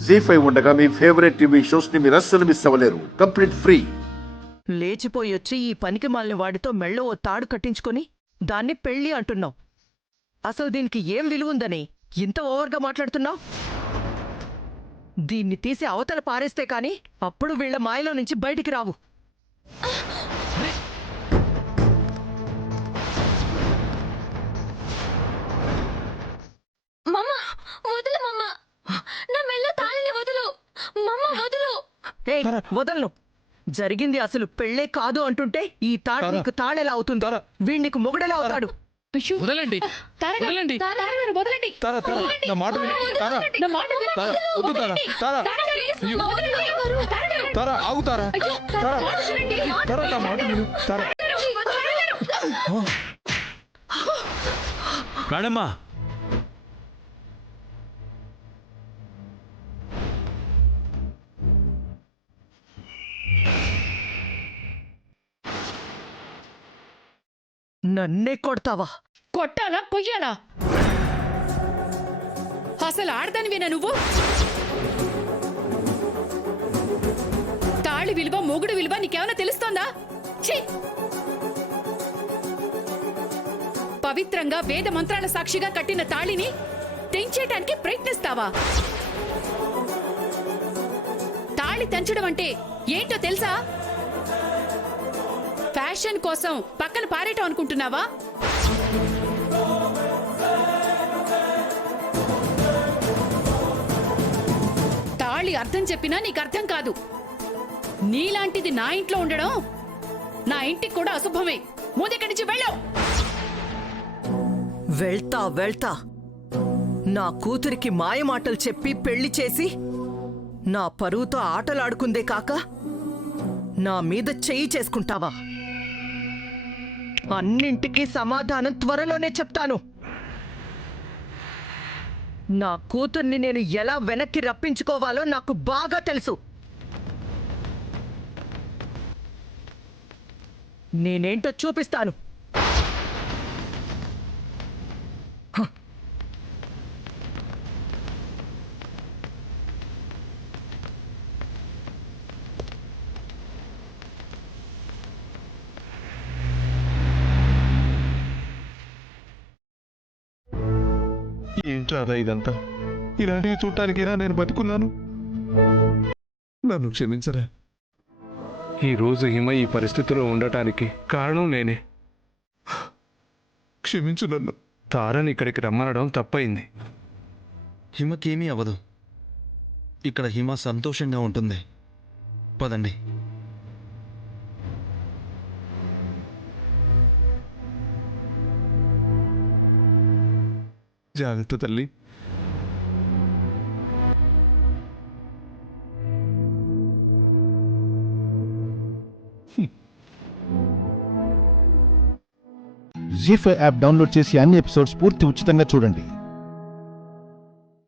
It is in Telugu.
జీ5 ఉండగా మీ ఫేవరెట్ టీవీ షోస్ ని మీరు అస్సలు మిస్ అవ్వలేరు. Complete free. లేచిపోయొచ్చి ఈ పనికి మాలిన వాడితో మెళ్ళో ఓ తాడు కట్టించుకొని దాన్ని పెళ్ళి అంటున్నావు. అసలు దీనికి ఏం విలువుందని ఇంత ఓవర్గా మాట్లాడుతున్నావు? దీన్ని తీసి అవతల పారేస్తే కాని అప్పుడు వీళ్ల మాయలో నుంచి బయటికి రావు. వదలను. జరిగింది అసలు పెళ్ళే కాదు అంటుంటే ఈ తాడు నీకు తాళెలా అవుతుంది? వీడు నీకు మొగుడెలా అవుతాడు? వదలండి, వదలండి, వదలండి. నా మాట వినండి. వద్దు ఆగుతారా? నా మాట విను. మేడమ్మా, నన్నే కొడతావా? కొట్టాలా పొయ్యాలా? అసలు ఆడదానివేనా నువ్వు? తాళి విలువ మొగుడు విలువ నీకేమైనా తెలుస్తోందా? ఛీ! పవిత్రంగా వేద మంత్రాల సాక్షిగా కట్టిన తాళిని తెంచేయటానికి ప్రయత్నిస్తావా? తాళి తెంచడం అంటే ఏంటో తెలుసా? ఫ్యాషన్ కోసం పక్కన పారేయటం అనుకుంటున్నావా? తాళి అర్థం చెప్పినా నీకు అర్థం కాదు. నీలాంటిది నా ఇంట్లో ఉండడం నా ఇంటికి కూడా అశుభమే. ముందెక్కడి నుంచి వెళ్ళావు? వెళ్తా. నా కూతురికి మాయమాటలు చెప్పి పెళ్లి చేసి నా పరువుతో ఆటలాడుకుందే కాక నా మీద చెయ్యి చేసుకుంటావా? అన్నింటికీ సమాధానం త్వరలోనే చెప్తాను. నా కూతుర్ని నేను ఎలా వెనక్కి రప్పించుకోవాలో నాకు బాగా తెలుసు. నేనేంటో చూపిస్తాను. ఏంటో అదా ఇదంతా? ఇలాంటివి చూడటానికేనా నేను బతుకున్నాను? నన్ను క్షమించరా. ఈరోజు హిమ ఈ పరిస్థితిలో ఉండటానికి కారణం నేనే. క్షమించు నన్ను. తారని ఇక్కడికి రమ్మనడం తప్పయింది. హిమకేమీ అవ్వదు. ఇక్కడ హిమ సంతోషంగా ఉంటుంది. పదండి. జాగ్రత్త తల్లి. జీ5 యాప్ డౌన్లోడ్ చేసి అన్ని ఎపిసోడ్స్ పూర్తి ఉచితంగా చూడండి.